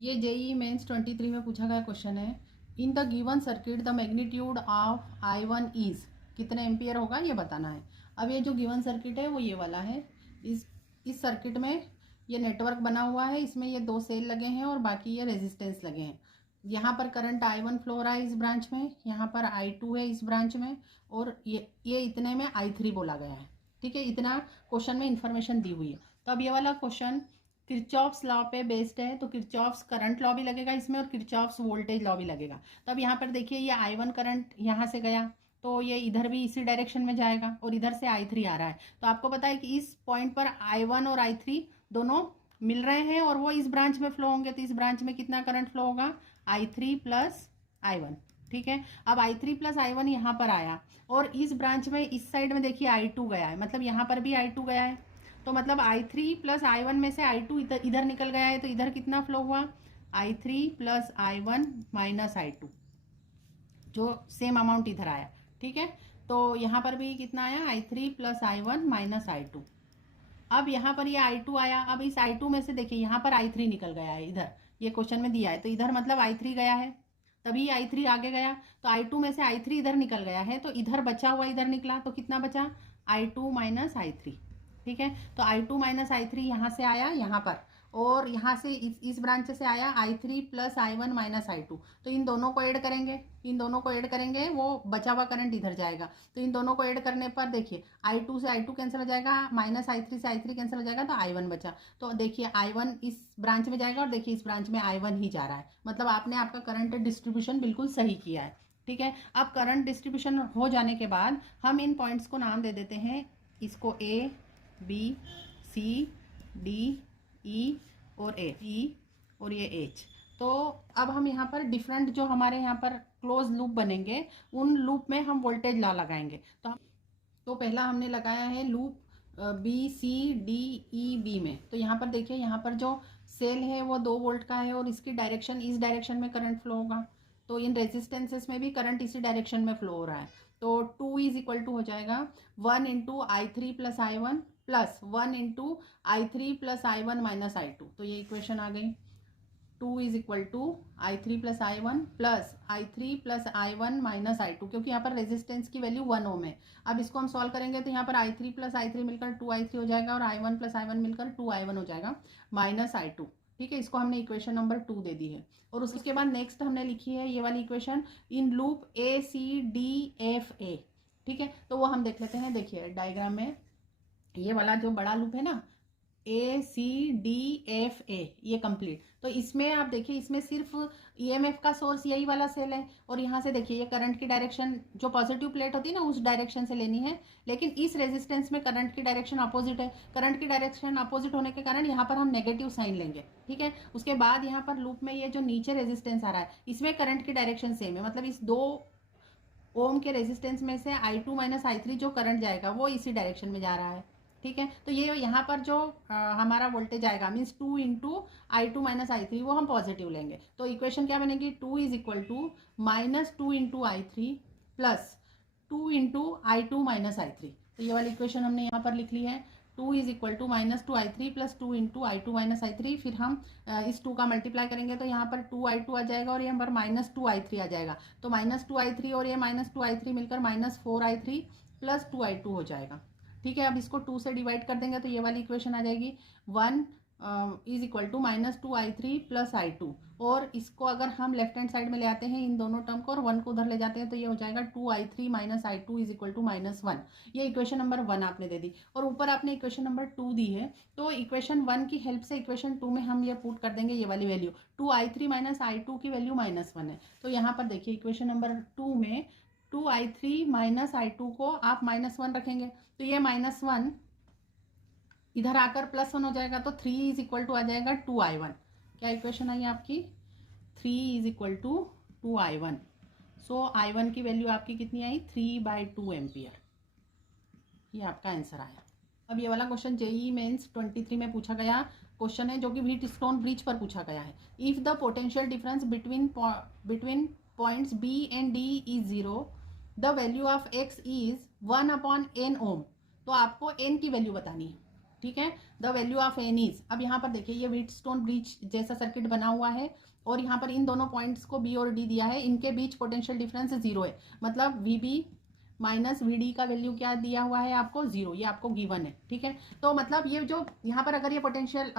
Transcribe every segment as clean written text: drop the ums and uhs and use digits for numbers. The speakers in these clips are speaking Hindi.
ये जेई मेंस 23 में पूछा गया क्वेश्चन है। In the given circuit the magnitude of I one is कितने एम्पियर होगा ये बताना है। अब ये जो गिवन सर्किट है वो ये वाला है। इस सर्किट में ये नेटवर्क बना हुआ है, इसमें ये दो सेल लगे हैं और बाकी ये रेजिस्टेंस लगे हैं। यहाँ पर करंट आई वन फ्लो रहा है इस ब्रांच में, यहाँ पर आई टू है इस ब्रांच में, और ये इतने में आई थ्री बोला गया है। ठीक है, इतना क्वेश्चन में इंफॉर्मेशन दी हुई है। तो अब ये वाला क्वेश्चन किरचॉफ्स लॉ पे बेस्ड है, तो किरचॉफ्स करंट लॉ भी लगेगा इसमें और किरचॉफ्स वोल्टेज लॉ भी लगेगा। तो अब यहाँ पर देखिए ये आई वन करंट यहाँ से गया तो ये इधर भी इसी डायरेक्शन में जाएगा और इधर से आई थ्री आ रहा है। तो आपको पता है कि इस पॉइंट पर आई वन और आई थ्री दोनों मिल रहे हैं और वो इस ब्रांच में फ्लो होंगे। तो इस ब्रांच में कितना करंट फ्लो होगा? आई थ्री प्लस आई वन। ठीक है, अब आई थ्री प्लस आई वन यहाँ पर आया और इस ब्रांच में इस साइड में देखिए आई टू गया है, मतलब यहाँ पर भी आई टू गया है। तो मतलब आई थ्री प्लस आई वन में से आई टू इधर निकल गया है, तो इधर कितना फ्लो हुआ? I three plus I one minus I two, जो सेम अमाउंट इधर आया। ठीक है, तो यहाँ पर भी कितना आया? I three plus I one minus I two. अब यहाँ पर ये आई टू आया, अब इस आई टू में से देखिए यहाँ पर आई थ्री निकल गया है, इधर ये क्वेश्चन में दिया है, तो इधर मतलब आई थ्री गया है, तभी आई थ्री आगे गया। तो आई टू में से आई थ्री इधर निकल गया है, तो इधर बचा हुआ इधर निकला, तो कितना बचा? आई टू माइनस आई थ्री। ठीक है, तो आई टू माइनस आई थ्री यहाँ से आया यहाँ पर, और यहाँ से इस ब्रांच से आया I three plus I one minus I two. तो इन दोनों को ऐड करेंगे, इन दोनों को ऐड करेंगे, वो बचा हुआ करंट इधर जाएगा। तो इन दोनों को ऐड करने पर देखिए आई टू से आई टू कैंसिल हो जाएगा, माइनस आई थ्री से आई थ्री कैंसिल हो जाएगा, तो आई वन बचा। तो देखिए आई वन इस ब्रांच में जाएगा और देखिए इस ब्रांच में आई वन ही जा रहा है, मतलब आपने आपका करंट डिस्ट्रीब्यूशन बिल्कुल सही किया है। ठीक है, अब करंट डिस्ट्रीब्यूशन हो जाने के बाद हम इन पॉइंट्स को नाम दे देते हैं, इसको ए बी सी डी ई और ए ई और ये एच। तो अब हम यहाँ पर डिफरेंट जो हमारे यहाँ पर क्लोज लूप बनेंगे उन लूप में हम वोल्टेज लॉ लगाएंगे। तो पहला हमने लगाया है loop B C D E B में। तो यहाँ पर देखिए यहाँ पर जो सेल है वो 2 वोल्ट का है और इसकी डायरेक्शन इस डायरेक्शन में करंट फ्लो होगा। तो इन रेजिस्टेंसेस में भी करंट इसी डायरेक्शन में फ्लो हो रहा है। तो 2 इज इक्वल टू हो जाएगा 1 into I three plus I one plus 1 into I three plus I one minus I two. तो ये इक्वेशन आ गई। 2 is equal to I three plus I one plus I three plus I one minus I two, क्योंकि यहाँ पर रेजिस्टेंस की वैल्यू 1 ओम है। अब इसको हम सॉल्व करेंगे तो यहाँ पर आई थ्री प्लस आई थ्री मिलकर 2 आई थ्री हो जाएगा और आई वन प्लस आई वन मिलकर 2 आई वन हो जाएगा माइनस आई टू। ठीक है, इसको हमने इक्वेशन नंबर 2 दे दी है। और उसके बाद नेक्स्ट हमने लिखी है ये वाली equation in loop A C D F A. ठीक है, तो वो हम देख लेते हैं। देखिए डायग्राम में ये वाला जो बड़ा लूप है ना, ए सी डी एफ ए, ये कंप्लीट। तो इसमें आप देखिए इसमें सिर्फ ईएमएफ का सोर्स यही वाला सेल है और यहाँ से देखिए ये करंट की डायरेक्शन जो पॉजिटिव प्लेट होती है ना उस डायरेक्शन से लेनी है, लेकिन इस रेजिस्टेंस में करंट की डायरेक्शन अपोजिट है। करंट की डायरेक्शन अपोजिट होने के कारण यहाँ पर हम नेगेटिव साइन लेंगे। ठीक है, उसके बाद यहाँ पर लूप में ये जो नीचे रेजिस्टेंस आ रहा है इसमें करंट की डायरेक्शन सेम है, मतलब इस 2 ओम के रेजिस्टेंस में से आई टू माइनस आई थ्री जो करंट जाएगा वो इसी डायरेक्शन में जा रहा है। ठीक है, तो ये यहाँ पर जो हमारा वोल्टेज आएगा means 2 into I two minus I three वो हम पॉजिटिव लेंगे। तो इक्वेशन क्या बनेगी? 2 is equal to minus 2 into I three plus 2 into I two minus I three. तो ये वाली इक्वेशन हमने यहाँ पर लिख ली है। 2 is equal to minus 2 I three plus 2 into I two minus I three. फिर हम इस 2 का मल्टीप्लाई करेंगे तो यहाँ पर 2 आई टू आ जाएगा और यहाँ पर माइनस 2 आई थ्री आ जाएगा। तो माइनस 2 आई थ्री और ये माइनस 2 आई थ्री मिलकर minus 4 I three plus 2 I two हो जाएगा। ठीक है, अब इसको 2 से डिवाइड कर देंगे तो ये वाली इक्वेशन आ जाएगी 1 is equal to minus 2 I three plus I two. और इसको अगर हम लेफ्ट हैंड साइड में ले आते हैं इन दोनों टर्म को और 1 को उधर ले जाते हैं तो ये हो जाएगा 2 I three minus I two is equal to minus 1। ये इक्वेशन नंबर 1 आपने दे दी और ऊपर आपने इक्वेशन नंबर 2 दी है। तो इक्वेशन 1 की हेल्प से इक्वेशन 2 में हम ये पुट कर देंगे ये वाली value 2 I three minus I two की वैल्यू माइनस 1 है। तो यहाँ पर देखिए इक्वेशन नंबर 2 में 2 I three minus I to को आप माइनस 1 रखेंगे तो ये माइनस 1 इधर आकर प्लस 1 हो जाएगा, तो 3 इज इक्वल टू आ जाएगा 2 आई वन। क्या इक्वेशन आई आपकी? 3 is equal to 2 I one. So I one की वैल्यू आपकी कितनी आई? 3/2 एम्पियर। ये आपका आंसर आया। अब ये वाला क्वेश्चन जेई मेंस 23 में पूछा गया क्वेश्चन है जो कि व्हीटस्टोन ब्रिज पर पूछा गया है। If the potential difference between points B and D is 0, the value of x is 1/n ohm. तो आपको n की वैल्यू बतानी है। ठीक है। The value of N is, अब यहाँ पर देखिए ये व्हीटस्टोन ब्रिज जैसा सर्किट बना हुआ है और यहाँ पर इन दोनों पॉइंट्स को बी और डी दिया है, इनके बीच पोटेंशियल डिफरेंस 0 है, मतलब V B minus V D का वैल्यू क्या दिया हुआ है आपको 0, ये आपको गिवन है, ठीक है। तो मतलब ये जो यहाँ पर अगर ये पोटेंशियल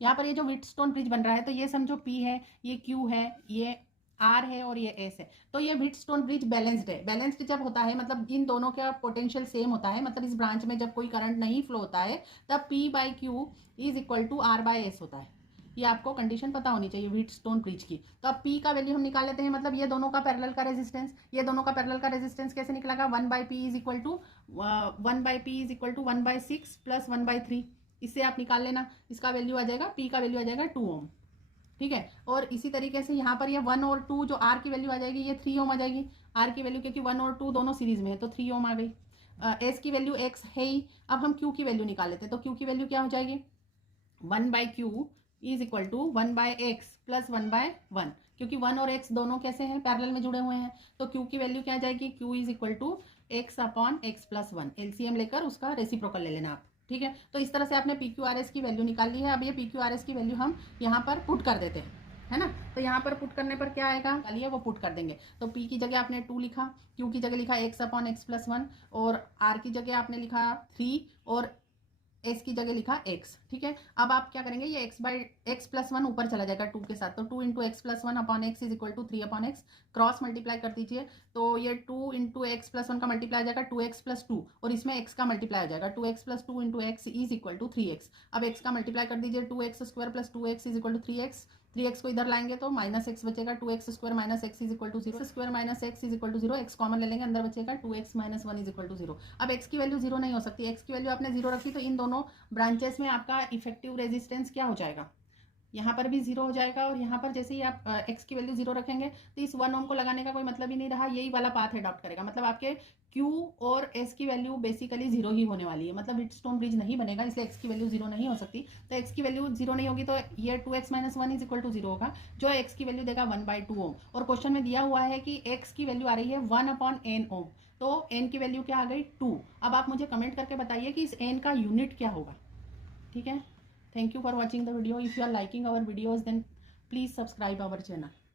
यहाँ पर ये जो व्हीटस्टोन ब्रिज बन रहा है तो ये समझो P है, ये Q है, ये R है और ये S है, तो ये व्हीटस्टोन ब्रिज बैलेंस्ड है। बैलेंस्ड जब होता है मतलब इन दोनों का पोटेंशियल सेम होता है, मतलब इस ब्रांच में जब कोई करंट नहीं फ्लो होता है तब P/Q is equal to R/S होता है। ये आपको कंडीशन पता होनी चाहिए व्हीटस्टोन ब्रिज की। तो अब P का वैल्यू हम निकाल लेते हैं, मतलब ये दोनों का पैरेलल का रेजिस्टेंस, ये दोनों का पैरेलल का रेजिस्टेंस कैसे निकलेगा, 1/P is equal to 1/6 plus 1/3, इससे आप निकाल लेना, इसका वैल्यू आ जाएगा, P का वैल्यू आ जाएगा 2 ओम, ठीक है। और इसी तरीके से यहाँ पर ये 1 और 2 जो R की वैल्यू आ जाएगी ये 3 ओम आ जाएगी, R की वैल्यू क्योंकि 1 और 2 दोनों सीरीज में है तो 3 ओम आ गई। S की वैल्यू X है ही। अब हम Q की वैल्यू निकाल लेते हैं, तो Q की वैल्यू क्या हो जाएगी, 1/Q is equal to 1/x plus 1/1, क्योंकि 1 और x दोनों कैसे हैं, पैरेलल में जुड़े हुए हैं, तो Q की वैल्यू क्या आ जाएगी, Q is equal to x/x+1, LCM लेकर उसका रेसिप्रोकल ले लेना आप, ठीक है। तो इस तरह से आपने PQRS की वैल्यू निकाल ली है। अब ये PQRS की वैल्यू हम यहाँ पर पुट कर देते हैं, है ना। तो यहाँ पर पुट करने पर क्या आएगा, चलिए वो पुट कर देंगे। तो P की जगह आपने 2 लिखा, Q की जगह लिखा x/x+1 और R की जगह आपने लिखा 3 और S की जगह लिखा x, ठीक है। अब आप क्या करेंगे, ये x/x+1 ऊपर चला जाएगा 2 के साथ, तो 2 into x+1 upon x is equal to 3/x, cross multiply कर दीजिए, तो ये 2 इंटू x+1 का मल्टीप्लाई आ जाएगा 2x+2 और इसमें x का मल्टीप्लाई आ जाएगा 2x+2 into x is equal to 3x। अब x का मल्टीप्लाई कर दीजिए, 2x² plus 2x is equal to 3x, 3x को इधर लाएंगे तो -x बचेगा, 2x² minus x is equal to 0, x² minus x is equal to 0, x common ले लेंगे, अंदर बचेगा 2x minus 1 is equal to 0। अब x की वैल्यू 0 नहीं हो सकती, x की वैल्यू आपने 0 रखी तो इन दोनों ब्रांचेस में आपका इफेक्टिव रेजिस्टेंस क्या हो जाएगा, यहाँ पर भी 0 हो जाएगा और यहाँ पर जैसे ही आप x की वैल्यू 0 रखेंगे तो इस 1 ओम को लगाने का कोई मतलब ही नहीं रहा, यही वाला पाथ अडॉप्ट करेगा, मतलब आपके Q और S की वैल्यू बेसिकली 0 ही होने वाली है, मतलब व्हीटस्टोन ब्रिज नहीं बनेगा, इसलिए x की वैल्यू 0 नहीं हो सकती। तो x की वैल्यू 0 नहीं होगी तो ये 2x minus 1 is equal to 0 होगा, जो x की वैल्यू देगा 1/2 ओम। और क्वेश्चन में दिया हुआ है कि x की वैल्यू आ रही है 1/n ओम, तो n की वैल्यू क्या आ गई 2। अब आप मुझे कमेंट करके बताइए कि इस n का यूनिट क्या होगा, ठीक है। Thank you for watching the video. If you are liking our videos, then please subscribe our channel.